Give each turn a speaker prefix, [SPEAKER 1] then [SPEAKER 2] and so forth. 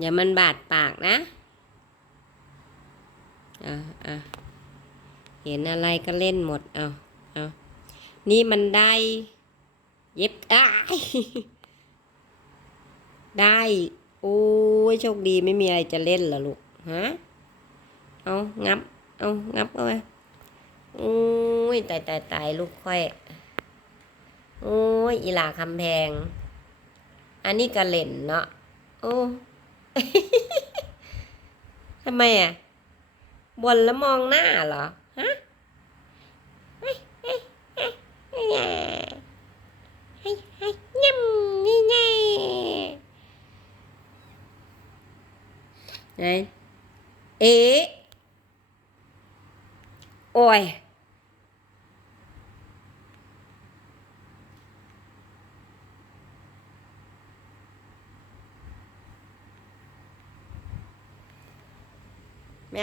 [SPEAKER 1] อย่ามันบาดปากนะอะอะเห็นอะไรก็เล่นหมด เอาเอานี่มันได้ เย็บอ้ายได้ โอ้ยโชคดีไม่มีอะไรจะเล่นเหรอลูก ฮะ เอางับ เอางับเข้าไปโอ้ยตายตายตายลูกค่อย โอ้ยอีหลาคำแพง อันนี้ก็เล่นเนาะ โอ้ ทำไมอะบนแล้วมองหน้าเหรอ ฮะเฮ้ยเฮ้ยเฮ้ยเฮ้ยเฮ้ยเฮ้ยย่ำนี่ไงเอ๊โอ้ย ไม่